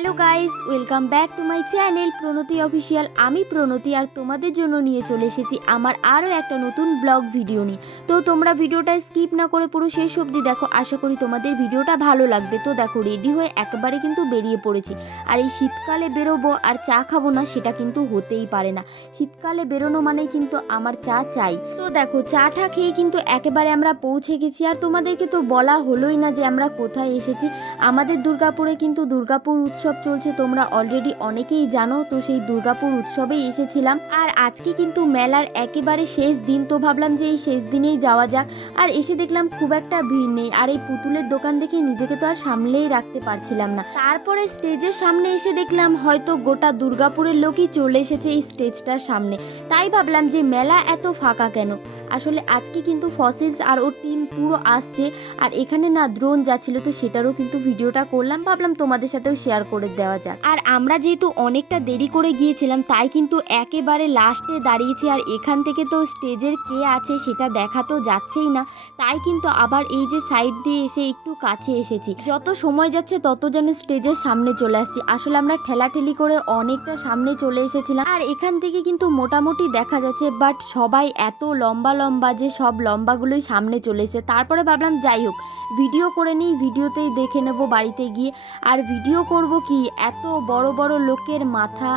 Hello guys, welcome back to my channel Pranati official. আমি প্রণতি আর তোমাদের জন্য নিয়ে চলে এসেছি আমার আরও একটা নতুন ব্লগ ভিডিও নিয়ে। তো তোমরা ভিডিওটা স্কিপ না করে পুরো শেষ অবধি দেখো, আশা করি তোমাদের ভিডিওটা ভালো লাগবে। তো দেখো, রেডি হয়ে একেবারে কিন্তু বেরিয়ে পড়েছি। আর এই শীতকালে বেরোবো আর চা খাবো না, সেটা কিন্তু হতেই পারে না। শীতকালে বেরোনো মানেই কিন্তু আমার চা চাই। তো দেখো, চাটা খেয়ে কিন্তু একেবারে আমরা পৌঁছে গেছি। আর তোমাদেরকে তো বলা হলোই না যে আমরা কোথায় এসেছি। আমাদের দুর্গাপুরে কিন্তু দুর্গাপুর উৎসব চলছে, তোমরা অলরেডি অনেকেই জানো। তো সেই দুর্গাপুর উৎসবেই এসেছিলাম। আর আজকে কিন্তু মেলার একেবারে শেষ দিন, তো ভাবলাম যে এই শেষ দিনেই যাওয়া যাক। আর এসে দেখলাম খুব একটা ভিড় নেই। আর এই পুতুলের দোকান দেখে নিজেকে তো আর সামলেই রাখতে পারছিলাম না। তারপরে স্টেজের সামনে এসে দেখলাম হয়তো গোটা দুর্গাপুরের লোকই চলে এসেছে এই স্টেজটার সামনে। তাই ভাবলাম যে মেলা এত ফাঁকা কেন। আসলে আজকে কিন্তু ফসিলস আর ওর টিম পুরো আসছে। আর এখানে না ড্রোন যাচ্ছিল, তো সেটারও কিন্তু ভিডিওটা করলাম, ভাবলাম তোমাদের সাথেও শেয়ার করে দেওয়া যাক। আর আমরা যেহেতু অনেকটা দেরি করে গিয়েছিলাম, তাই কিন্তু একেবারে লাস্টে দাঁড়িয়েছি। আর এখান থেকে তো স্টেজের কে আছে সেটা দেখা তো যাচ্ছেই না, তাই কিন্তু আবার এই যে সাইড দিয়ে এসে একটু কাছে এসেছি। যত সময় যাচ্ছে তত যেন স্টেজের সামনে চলে আসছি। আসলে আমরা ঠেলাঠেলি করে অনেকটা সামনে চলে এসেছিলাম। আর এখান থেকে কিন্তু মোটামুটি দেখা যাচ্ছে, বাট সবাই এত লম্বা লম্বা যে সব লম্বাগুলোই সামনে চলে এসে। তারপরে ভাবলাম যাই হোক, ভিডিও করে নিই, ভিডিওতেই দেখে নেব বাড়িতে গিয়ে। আর ভিডিও করব কি, এত বড় বড় লোকের মাথা,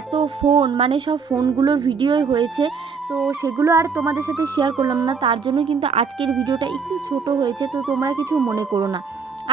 এত ফোন, মানে সব ফোনগুলোর ভিডিওই হয়েছে। তো সেগুলো আর তোমাদের সাথে শেয়ার করলাম না, তার জন্য কিন্তু আজকের ভিডিওটা একটু ছোট হয়েছে, তো তোমরা কিছু মনে করো না।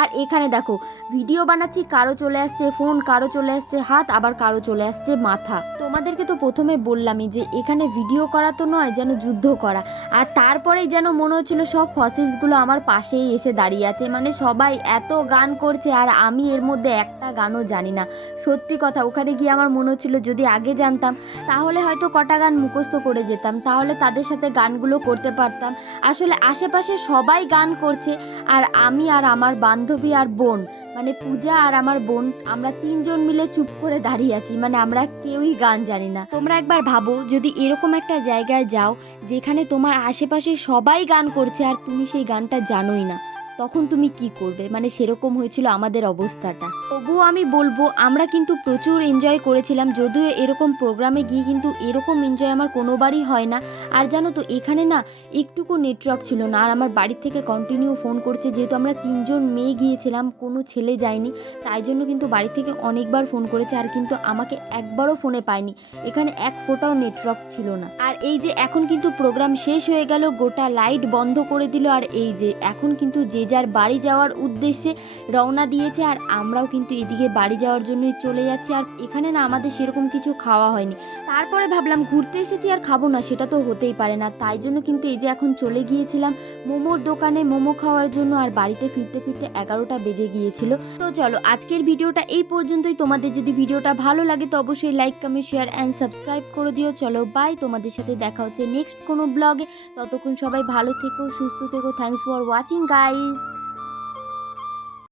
আর এখানে দেখো, ভিডিও বানাচ্ছি, কারো চলে আসছে ফোন, কারো চলে আসছে হাত, আবার কারো চলে আসছে মাথা। তোমাদেরকে তো প্রথমে বললামই যে এখানে ভিডিও করা তো নয়, যেন যুদ্ধ করা। আর তারপরেই যেন মনে হচ্ছিল সব ফসিলসগুলো আমার পাশেই এসে দাঁড়িয়ে আছে। মানে সবাই এত গান করছে আর আমি এর মধ্যে একটা গানও জানি না। সত্যি কথা, ওখানে গিয়ে আমার মনে হচ্ছিল যদি আগে জানতাম তাহলে হয়তো কটা গান মুখস্থ করে যেতাম, তাহলে তাদের সাথে গানগুলো করতে পারতাম। আসলে আশেপাশে সবাই গান করছে, আর আমি আর আমার বান্ধবী আর বোন, মানে পূজা আর আমার বোন, আমরা তিনজন মিলে চুপ করে দাঁড়িয়ে আছি। মানে আমরা কেউই গান জানি না। তোমরা একবার ভাবো, যদি এরকম একটা জায়গায় যাও যেখানে তোমার আশেপাশে সবাই গান করছে আর তুমি সেই গানটা জানোই না, তখন তুমি কি করবে? মানে সেরকম হয়েছিল আমাদের অবস্থাটা। তবুও আমি বলবো, আমরা কিন্তু প্রচুর এনজয় করেছিলাম। যদিও এরকম প্রোগ্রামে গিয়ে কিন্তু এরকম এনজয় আমার কোনোবারই হয় না। আর জানো তো, এখানে না একটুকু নেটওয়ার্ক ছিল না। আর আমার বাড়ি থেকে কন্টিনিউ ফোন করছে, যেহেতু আমরা তিনজন মেয়ে গিয়েছিলাম, কোনো ছেলে যায়নি, তাই জন্য কিন্তু বাড়ি থেকে অনেকবার ফোন করেছে। আর কিন্তু আমাকে একবারও ফোনে পায়নি, এখানে এক ফোঁটাও নেটওয়ার্ক ছিল না। আর এই যে এখন কিন্তু প্রোগ্রাম শেষ হয়ে গেল, গোটা লাইট বন্ধ করে দিল। আর এই যে এখন কিন্তু যে যার বাড়ি যাওয়ার উদ্দেশ্যে রওনা দিয়েছে। আর আমরাও কিন্তু এদিকে বাড়ি যাওয়ার জন্যই চলে যাচ্ছি। আর এখানে না আমাদের সেরকম কিছু খাওয়া হয়নি। তারপরে ভাবলাম ঘুরতে এসেছি আর খাবো না, সেটা তো হতেই পারে না। তাই জন্য কিন্তু এই যে এখন চলে গিয়েছিলাম মোমোর দোকানে মোমো খাওয়ার জন্য। আর বাড়িতে ফিরতে ফিরতে 11টা বেজে গিয়েছিল। তো চলো, আজকের ভিডিওটা এই পর্যন্তই। তোমাদের যদি ভিডিওটা ভালো লাগে তো অবশ্যই like, comment, share and subscribe করে দিও। চলো বাই, তোমাদের সাথে দেখা হচ্ছে নেক্সট কোনো ব্লগে। ততক্ষণ সবাই ভালো থেকো, সুস্থ থেকো। Thanks for watching guys.